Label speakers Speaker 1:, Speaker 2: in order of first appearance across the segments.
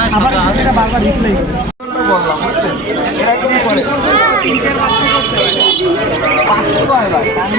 Speaker 1: আবার সেটা বারবার রিপ্লাই বললাম বুঝছেন এটা কি করে 500 হয় ভাই আমি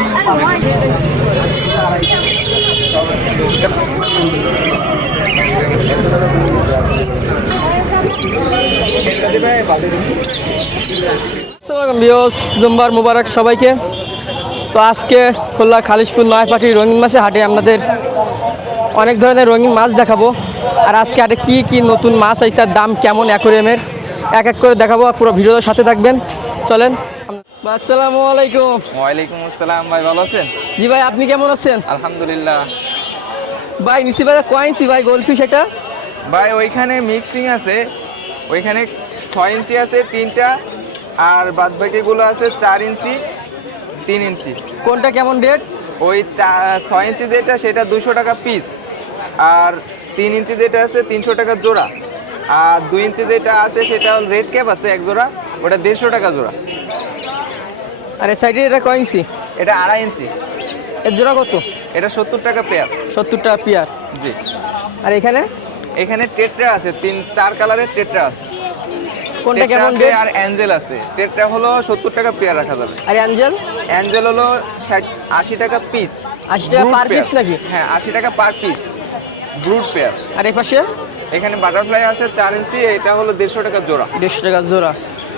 Speaker 1: 250 জুম্বার মুবারক সবাইকে। তো আজকে খুলনা খালিশপুর নয়পাটি রঙিন মাছে হাটে আপনাদের অনেক ধরনের রঙিন মাছ দেখাবো। আর আজকে হাটে কি কি নতুন মাছ আইছে, দাম কেমন অ্যাকোয়ারিয়ামের এক এক করে দেখাবো। পুরো ভিডিওর সাথে থাকবেন, চলেন। আসসালামু আলাইকুম।
Speaker 2: ওয়ালাইকুম আসসালাম ভাই, ভালো আছেন?
Speaker 1: জি ভাই, আপনি কেমন আছেন?
Speaker 2: আলহামদুলিল্লাহ
Speaker 1: ভাই নিচে ভাই কয়েনছি ভাই গোলফিশ এটা
Speaker 2: ভাই, ওইখানে মিক্সিং আছে, ওইখানে 6 ইঞ্চি আছে 3টা, আর বাদ বাকিগুলো আছে 4 ইঞ্চি 3 ইঞ্চি।
Speaker 1: কোনটা কেমন রেট?
Speaker 2: ওই 6 ইঞ্চি যেটা সেটা 200 টাকা পিস, আর 3 ইঞ্চি যেটা আছে 300 টাকা জোড়া, আর 2 ইঞ্চি যেটা আছে সেটা রেড ক্যাপ আছে এক জোড়া, ওটা 150 টাকা জোড়া।
Speaker 1: আর এই সাইডে এটা কয়েনছি,
Speaker 2: এটা 2.5 ইঞ্চি,
Speaker 1: এর জোড়া কত?
Speaker 2: এটা 70 টাকা পেয়ার।
Speaker 1: 70 টাকা পেয়ার।
Speaker 2: জি।
Speaker 1: আর এখানে
Speaker 2: এখানে টেট্রা আছে 3-4 কালারের টেট্রা আছে।
Speaker 1: কোনটা
Speaker 2: টেট্রা
Speaker 1: কেমন
Speaker 2: আছে
Speaker 1: রেট?
Speaker 2: আর অ্যাঞ্জেল আছে। টেট্রা হলো 70 টাকা পেয়ার রাখা যাবে।
Speaker 1: আর অ্যাঞ্জেল?
Speaker 2: অ্যাঞ্জেল হলো 80 টাকা পিস।
Speaker 1: 80 টাকা পার পিস নাকি?
Speaker 2: হ্যাঁ, 80 টাকা পার পিস ব্রুড পেয়ার।
Speaker 1: আর এই পাশে
Speaker 2: এখানে বাটারফ্লাই আছে 4 ইঞ্চি, এটা হলো 150 টাকা জোড়া।
Speaker 1: 150 টাকা জোড়া।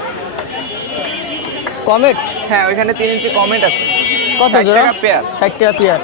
Speaker 1: কমেট?
Speaker 2: হ্যাঁ, ওইখানে 3 ইঞ্চি কমেট আছে।
Speaker 1: কত
Speaker 2: 60
Speaker 1: জোড়া?
Speaker 2: টাকা পেয়ার।
Speaker 1: 60 টাকা পেয়ার।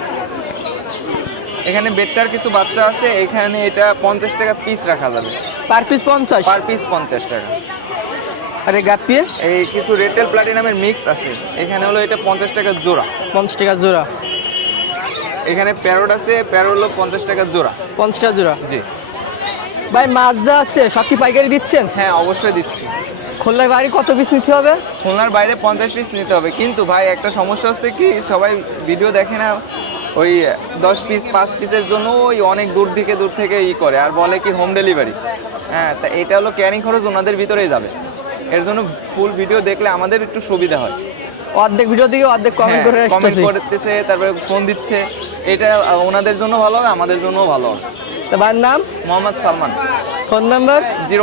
Speaker 2: এখানে বেডটার কিছু বাচ্চা আছে, এখানে এটা 50 টাকা পিস রাখা যাবে।
Speaker 1: Per piece 50?
Speaker 2: পার পিস 50 টাকা।
Speaker 1: আর এই গাপ্পি?
Speaker 2: এই কিছু রেটেল প্লাটিনামের মিক্স আছে, এখানে হলো এটা 50 টাকা জোড়া।
Speaker 1: 50 টাকা জোড়া।
Speaker 2: এখানে প্যারোট আছে, প্যারোট হলো 50 টাকা জোড়া।
Speaker 1: 50 টাকা জোড়া।
Speaker 2: জি
Speaker 1: ভাই মাছ যা আছে সব কি পাইকারি দিচ্ছেন?
Speaker 2: হ্যাঁ, অবশ্যই দিচ্ছি।
Speaker 1: খুলনার বাড়ি কত পিস নিতে হবে?
Speaker 2: খুলনার বাইরে 50 পিস নিতে হবে, কিন্তু ভাই একটা সমস্যা হচ্ছে কি, সবাই ভিডিও দেখে না, ওই 10 পিস 5 পিসের জন্য ওই অনেক দূর থেকে করে, আর বলে কি হোম ডেলিভারি। হ্যাঁ, তা এটা হলো ক্যারিং খরচ ওনাদের ভিতরেই যাবে, এর জন্য ফুল ভিডিও দেখলে আমাদের একটু সুবিধা হয়।
Speaker 1: অর্ধেক ভিডিও দিকে অর্ধেক কমেন্ট করে
Speaker 2: কমেন্ট
Speaker 1: আসতেছে।
Speaker 2: করতেছে, তারপরে ফোন দিচ্ছে, এটা ওনাদের জন্য ভালো হবে, আমাদের জন্যও ভালো হবে।
Speaker 1: তা ভাইয়ের নাম?
Speaker 2: মোহাম্মদ সালমান।
Speaker 1: Phone number?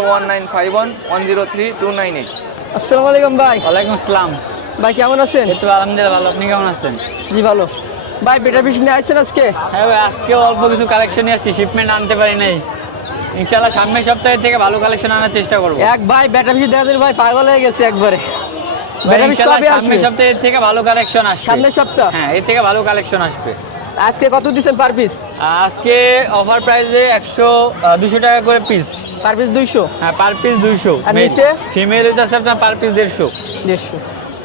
Speaker 2: 01951103298।
Speaker 1: আসসালামু আলাইকুম ভাই।
Speaker 3: ওয়ালাইকুম আসসালাম।
Speaker 1: ভাই কেমন আছেন?
Speaker 3: এই তো আলহামদুলিল্লাহ ভালো, আপনি কেমন আছেন?
Speaker 1: জি ভালো। ভাই বেটা ফিশ নিয়ে আসছেন আজকে?
Speaker 3: হ্যাঁ ভাই, আজকে অল্প কিছু কালেকশন নিয়ে আসছি, শিপমেন্ট আনতে পারি নাই। ইনশাআল্লাহ সামনের সপ্তাহে থেকে ভালো কালেকশন আনার চেষ্টা করবো।
Speaker 1: এক ভাই বেটা ফিশ দেখা যায় ভাই পাগল হয়ে গেছে একবারে। বেটা ফিশ
Speaker 3: ইনশাআল্লাহ
Speaker 1: কবে আসবে?
Speaker 3: সামনের সপ্তাহে এর থেকে ভালো কালেকশন আসবে।
Speaker 1: সামনের সপ্তাহ?
Speaker 3: হ্যাঁ, এর থেকে ভালো কালেকশন আসবে।
Speaker 1: আজকে কত দিচ্ছেন পার পিস?
Speaker 3: আজকে অফার প্রাইসে 200 টাকা করে পিস।
Speaker 1: Per piece 200?
Speaker 3: হ্যাঁ, পার পিস 200।
Speaker 1: আর নিচে?
Speaker 3: ফিমেল হইতে আছে আপনার পার পিস 150।
Speaker 1: 150।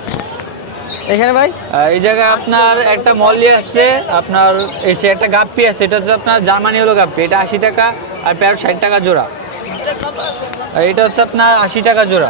Speaker 1: এখানে ভাই
Speaker 3: এই জায়গায় আপনার একটা মলি আছে, আপনার এসে একটা গাপ্পি আছে, এটা হচ্ছে আপনার জার্মানি হলো গাপ্পি, এটা 80 টাকা, আর প্যারট 60 টাকা জোড়া। আর এটা হচ্ছে আপনার 80 টাকা জোড়া।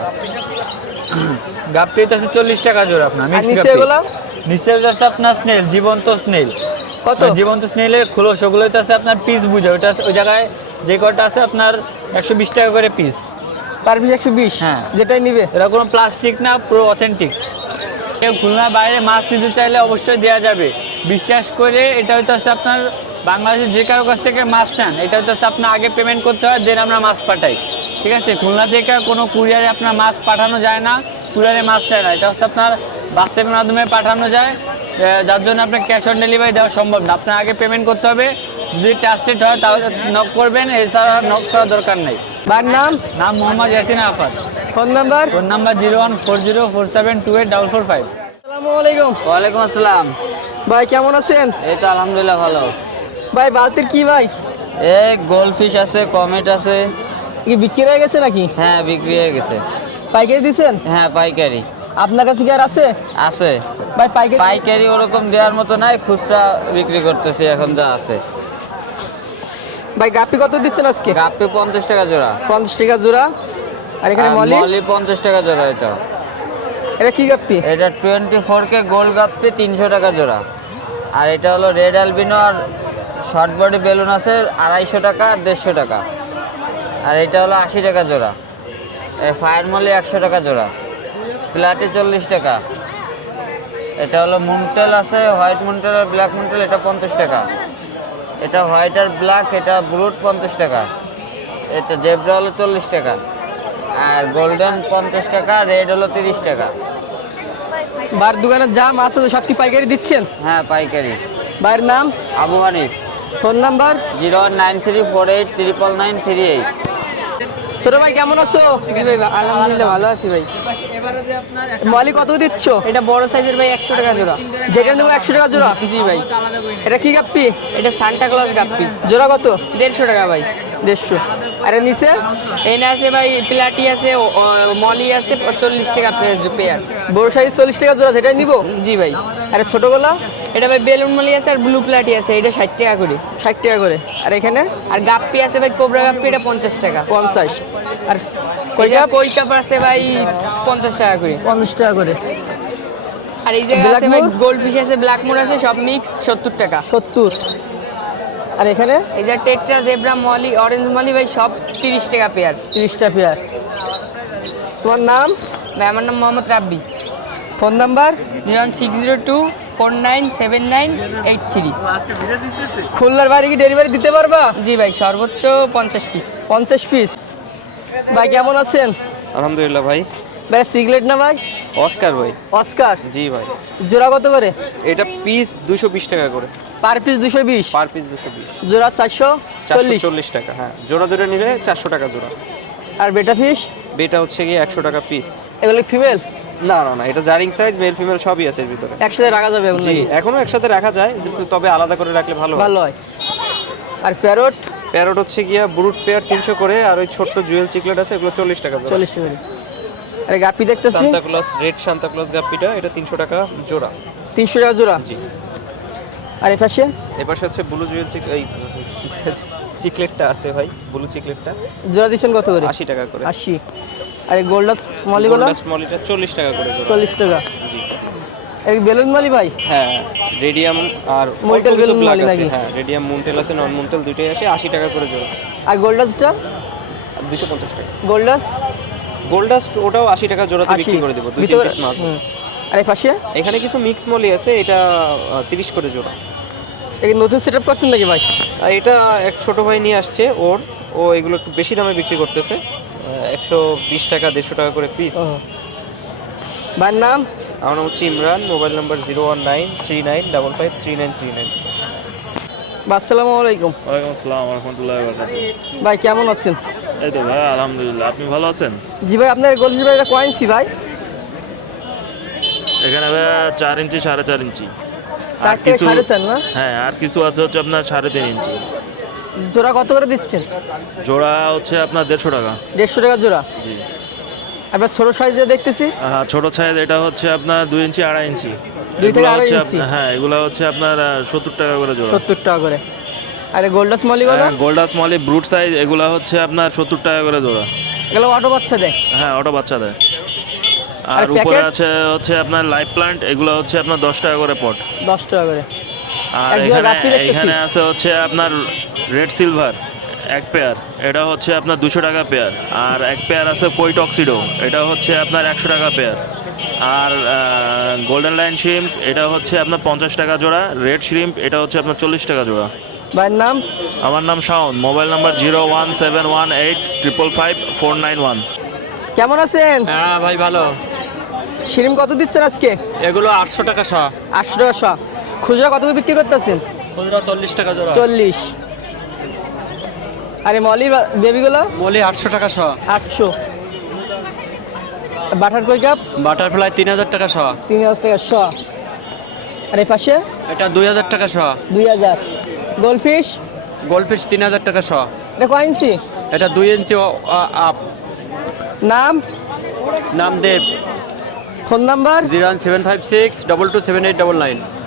Speaker 3: গাপ্পি এটা হচ্ছে 40 টাকা জোড়া আপনার
Speaker 1: আর
Speaker 3: মিক্স
Speaker 1: নিচে
Speaker 3: গাপ্পি।
Speaker 1: এগুলা?
Speaker 3: নিচে আছে আপনার স্নেল, জীবন্ত স্নেল।
Speaker 1: কত?
Speaker 3: জীবন্ত স্নেলের খোলস, ওগুলো আছে আপনার পিস বুঝে, ওইটা ওই জায়গায় যে কটা আছে আপনার 120 টাকা করে পিস।
Speaker 1: Per piece 120?
Speaker 3: হ্যাঁ।
Speaker 1: যেটাই নিবে।
Speaker 3: এটা কোনো প্লাস্টিক না, পুরো অথেন্টিক। কেউ খুলনার বাইরে মাছ নিতে চাইলে অবশ্যই দেওয়া যাবে, বিশ্বাস করে। এটা হইতেছে আপনার বাংলাদেশের যে কারো কাছ থেকে মাছ নেন, এটা হইতেছে আপনার আগে পেমেন্ট করতে হয়, দেন আমরা মাছ পাঠাই। ঠিক আছে, খুলনা থেকে কোনো কুরিয়ারে আপনার মাছ পাঠানো যায় না, কুরিয়ারে মাছ নেয় না, এটা হচ্ছে আপনার বাসের মাধ্যমে পাঠানো যায়, যার জন্য আপনার ক্যাশ অন ডেলিভারি দেওয়া সম্ভব না। আপনার আগে পেমেন্ট করতে হবে, যদি ট্রাস্টেড হয় তাহলে নক করবেন, এছাড়া নক করার দরকার নেই।
Speaker 1: ভাইয়ের নাম?
Speaker 3: নাম Mohammad Yasin Arafat.
Speaker 1: Phone number?
Speaker 3: Phone number 01404728445।
Speaker 1: আসসালামু আলাইকুম।
Speaker 4: ওয়ালাইকুম আসসালাম।
Speaker 1: ভাই কেমন আছেন?
Speaker 4: এই তো আলহামদুলিল্লাহ ভালো।
Speaker 1: ভাই বালতির কি ভাই?
Speaker 4: এই গোলফিশ আছে, কমেট আছে।
Speaker 1: কি বিক্রি হয়ে গেছে নাকি?
Speaker 4: হ্যাঁ, বিক্রি হয়ে গেছে।
Speaker 1: পাইকারি দিছেন?
Speaker 4: হ্যাঁ, পাইকারি
Speaker 1: আপনার কাছে কি আর আছে?
Speaker 4: আছে।
Speaker 1: ভাই পাইকারি
Speaker 4: পাইকারি ওরকম দেওয়ার মতো নাই, খুচরা বিক্রি করতেছি এখন যা আছে।
Speaker 1: ভাই গাপ্পি কত দিচ্ছেন আজকে?
Speaker 4: গাপ্পি 50 টাকা জোড়া।
Speaker 1: 50 টাকা জোড়া। আর এখানে
Speaker 4: আর
Speaker 1: মলি?
Speaker 4: মলি 50 টাকা জোড়া।
Speaker 1: এটা কি গাপ্পি?
Speaker 4: এটা 24K গোল গাপ্পি 300 টাকা জোড়া। আর এটা হলো রেড অ্যালবিনো আর শর্ট বডি বেলুন আছে 250 টাকা আর 150 টাকা। আর এটা হলো 80 টাকা জোড়া। এই ফায়ার মলি 100 টাকা জোড়া। প্লাটি 40 টাকা। এটা হলো মুনটেল আছে, হোয়াইট মুনটেল আর ব্ল্যাক মুনটেল, এটা 50 টাকা। এটা হোয়াইট আর ব্ল্যাক, এটা ব্রুট 50 টাকা। এটা জেব্রা হলো 40 টাকা, আর গোল্ডেন 50 টাকা, রেড হলো 30 টাকা।
Speaker 1: বার দোকানে যা মাছ আছে সব কি পাইকারি দিচ্ছেন?
Speaker 4: হ্যাঁ, পাইকারি।
Speaker 1: ভাইয়ের নাম?
Speaker 4: আবু হানিফ।
Speaker 1: Phone number?
Speaker 4: 09348348338।
Speaker 1: ছোট ভাই কেমন আছো?
Speaker 5: জি ভাই, আলহামদুলিল্লাহ ভালো আছি ভাই।
Speaker 1: মলি কত দিচ্ছ?
Speaker 5: এটা বড় সাইজের ভাই 100 টাকা জোড়া।
Speaker 1: যেটা নেবো 100 টাকা জোড়া?
Speaker 5: জি ভাই।
Speaker 1: এটা কি গাপ্পি?
Speaker 5: এটা সান্টা ক্লজ গাপ্পি,
Speaker 1: জোড়া কত?
Speaker 5: 150 টাকা ভাই।
Speaker 1: 150। আরে নিচে
Speaker 5: এনে আছে ভাই প্লাটি আছে, মলি আছে 40 টাকা পেয়ার।
Speaker 1: বড় সাইজ 40 টাকা জোড়া, সেটাই নিবো।
Speaker 5: জি ভাই।
Speaker 1: আরে ছোটগুলা?
Speaker 5: এটা ভাই বেলুন মলি আছে আর ব্লু প্লাটি আছে, এটা 60 টাকা করে।
Speaker 1: 60 টাকা করে। আর এখানে
Speaker 5: আর গাপ্পি আছে ভাই কোবরা গাপ্পি, এটা 50 টাকা।
Speaker 1: 50। আর
Speaker 5: কই কাপ আছে ভাই 50 টাকা করে।
Speaker 1: 50 টাকা করে।
Speaker 5: আর এই জায়গায় আছে ভাই
Speaker 1: ব্ল্যাকমোর?
Speaker 5: গোল্ড ফিশ আছে, ব্ল্যাক মোর আছে, সব মিক্স 70 টাকা।
Speaker 1: 70। আর এখানে
Speaker 5: এই যে tetra zebra molly orange molly ভাই সব 30 টাকা পেয়ার।
Speaker 1: 30 টাকা পেয়ার। তোমার নাম?
Speaker 5: ভাই আমার নাম মোহাম্মদ রাব্বি।
Speaker 1: Phone number?
Speaker 5: 06024979983।
Speaker 1: খুলনার বাইরে কি ডেলিভারি দিতে পারবা?
Speaker 5: জি ভাই, সর্বোচ্চ 50 পিস।
Speaker 1: 50 পিস। ভাই কেমন আছেন?
Speaker 2: আলহামদুলিল্লাহ ভাই।
Speaker 1: ভাই সিগলেট না ভাই?
Speaker 2: অস্কার ভাই।
Speaker 1: অস্কার।
Speaker 2: জি ভাই।
Speaker 1: জোড়া কত করে?
Speaker 2: এটা পিস 220 টাকা করে।
Speaker 1: Per piece 220?
Speaker 2: Per piece 220।
Speaker 1: জোড়া 440?
Speaker 2: 440 টাকা। হ্যাঁ, জোড়া ধরে নিলে 400 টাকা জোড়া।
Speaker 1: আর বেটা ফিশ?
Speaker 2: বেটা হচ্ছে গিয়ে 100 টাকা পিস।
Speaker 1: এগুলো ফিমেল?
Speaker 2: না না না, এটা জারিং সাইজ, মেল ফিমেল সবই আছে এর ভিতরে।
Speaker 1: একসাথে রাখা যাবে এগুলো
Speaker 2: জি,
Speaker 1: নাকি?
Speaker 2: এখনো একসাথে রাখা যায়, তবে আলাদা করে রাখলে ভালো হয়।
Speaker 1: ভালো হয়। আর প্যারট?
Speaker 2: প্যারট হচ্ছে গিয়া ব্রুট পেয়ার 300 করে, আর ওই ছোট্ট জুয়েল চিকলেট আছে, এগুলো 40 টাকা জোড়া।
Speaker 1: 40 টাকা করে। আরে গাপ্পি দেখতেছি
Speaker 2: Santa Claus, red Santa Claus গাপ্পিটা, এটা 300 টাকা জোড়া।
Speaker 1: 300 টাকা জোড়া।
Speaker 2: জি।
Speaker 1: আর এই পাশে?
Speaker 2: এপাশে হচ্ছে ব্লু জুয়েল এই চিকলেটটা আছে ভাই, ব্লু চিকলেটটা
Speaker 1: জোড়া দিচ্ছেন কত করে?
Speaker 2: 80 টাকা করে।
Speaker 1: 80। আর এই গোল্ডাস মলিগুলো?
Speaker 2: গোল্ডাস মলিটা 40 টাকা করে জোড়া।
Speaker 1: 40 টাকা।
Speaker 2: জি।
Speaker 1: এই বেলুন মলি ভাই?
Speaker 2: হ্যাঁ, রেডিয়াম আর
Speaker 1: মুন্টেল
Speaker 2: অল্প কিছু
Speaker 1: বেলুন
Speaker 2: black
Speaker 1: মলি
Speaker 2: আছে।
Speaker 1: নাকি?
Speaker 2: হ্যাঁ, রেডিয়াম মুন্টেল আছে, নন মুন্টেল দুইটাই আসে, 80 টাকা করে জোড়া।
Speaker 1: আর গোল্ডাসটা?
Speaker 2: 250 টাকা।
Speaker 1: গোল্ডাস?
Speaker 2: গোল্ডাস্ট ওটাও 80 টাকা জোড়াতে বিক্রি করে দেবো, 2-3 পিস মাছ আছে।
Speaker 1: আর এই পাশে?
Speaker 2: এখানে কিছু মিক্স মলি আছে, এটা 30 করে জোড়া।
Speaker 1: এই নতুন সেটআপ করছেন নাকি ভাই?
Speaker 2: আর এটা এক ছোট ভাই নিয়ে আসছে, ও এগুলো একটু বেশি দামে বিক্রি করতেছে, 120 টাকা 150 টাকা করে পিস।
Speaker 1: ভাইয়ের নাম?
Speaker 2: আমার নাম হচ্ছে ইমরান, মোবাইল নাম্বার 01939553939।
Speaker 1: আসসালামু আলাইকুম।
Speaker 6: ওয়ালাইকুম আসসালাম রহমতুল্লাহ বারাকাতুহু।
Speaker 1: ভাই কেমন আছেন?
Speaker 6: এই তো ভাই আলহামদুলিল্লাহ, আপনি ভালো আছেন?
Speaker 1: জি ভাই, আপনার গোল্ডের ভাই এটা কয়েন্সি ভাই?
Speaker 6: এখানে ভাই 4 ইঞ্চি 4.5 ইঞ্চি।
Speaker 1: 4 থেকে 4.5 না?
Speaker 6: হ্যাঁ, আর কিছু আছে হচ্ছে আপনার 3.5 ইঞ্চি।
Speaker 1: জোড়া কত করে দিচ্ছেন?
Speaker 6: জোড়া হচ্ছে আপনার 150 টাকা।
Speaker 1: 150 টাকা জোড়া।
Speaker 6: জি।
Speaker 1: আপনার ছোট সাইজে দেখতেছি।
Speaker 6: হ্যাঁ, ছোট সাইজ এটা হচ্ছে আপনার 2 ইঞ্চি 2.5 ইঞ্চি।
Speaker 1: 2 থেকে
Speaker 6: এগুলো
Speaker 1: 2.5
Speaker 6: হচ্ছে
Speaker 1: ইঞ্চি।
Speaker 6: হ্যাঁ, এগুলো হচ্ছে আপনার 70 টাকা করে জোড়া।
Speaker 1: 70 টাকা করে। আরে গোল্ডাস মলিগুলো?
Speaker 6: হ্যাঁ, গোল্ডাস মলি ব্রুট সাইজ এগুলো হচ্ছে আপনার 70 টাকা করে জোড়া।
Speaker 1: এগুলো অটো বাচ্চা দেয়?
Speaker 6: হ্যাঁ, অটো বাচ্চা দেয়।
Speaker 1: আর
Speaker 6: আর উপরে
Speaker 1: প্যাকেট?
Speaker 6: আছে হচ্ছে আপনার লাইভ প্লান্ট, এগুলো হচ্ছে আপনার 10 টাকা করে পট।
Speaker 1: 10 টাকা করে।
Speaker 6: আর
Speaker 1: এক জোড়া
Speaker 6: এখানে
Speaker 1: রাপ্পি দেখতেছি।
Speaker 6: এখানে আছে হচ্ছে আপনার রেড সিলভার এক পেয়ার, এটা হচ্ছে আপনার 200 টাকা পেয়ার। আর এক পেয়ার আছে কই টক্সিডো, এটা হচ্ছে আপনার 100 টাকা পেয়ার। আর গোল্ডেন লাইন শ্রিম্প, এটা হচ্ছে আপনার 50 টাকা জোড়া। রেড শ্রিম্প, এটা হচ্ছে আপনার 40 টাকা জোড়া।
Speaker 1: ভাইয়ের নাম?
Speaker 6: আমার নাম শাওন, মোবাইল নাম্বার 01718555491।
Speaker 1: কেমন আছেন?
Speaker 3: হ্যাঁ ভাই ভালো।
Speaker 1: শিরিম কত দিচ্ছেন আজকে?
Speaker 3: এগুলো 800 টাকা শ।
Speaker 1: 800 টাকা শ। খুচরা কত করে বিক্রি করতেছেন?
Speaker 3: খুচরা 40 টাকা জোড়া।
Speaker 1: 40। আরে মলি বেবিগুলো?
Speaker 3: বলি 800 টাকা শ।
Speaker 1: 800। Butter koi carp?
Speaker 3: বাটারফ্লাই 3000 টাকা শ।
Speaker 1: 3000 টাকা শ। আর এই পাশে?
Speaker 3: এটা 2000 টাকা শ।
Speaker 1: 2000। গোল্ডফিশ?
Speaker 3: গোল্ডফিশ 3000 টাকা শ।
Speaker 1: এটা কয় ইঞ্চি?
Speaker 3: এটা 2 ইঞ্চি আপ।
Speaker 1: নাম?
Speaker 3: নাম দেব।
Speaker 1: Phone number?
Speaker 3: 01756 227899।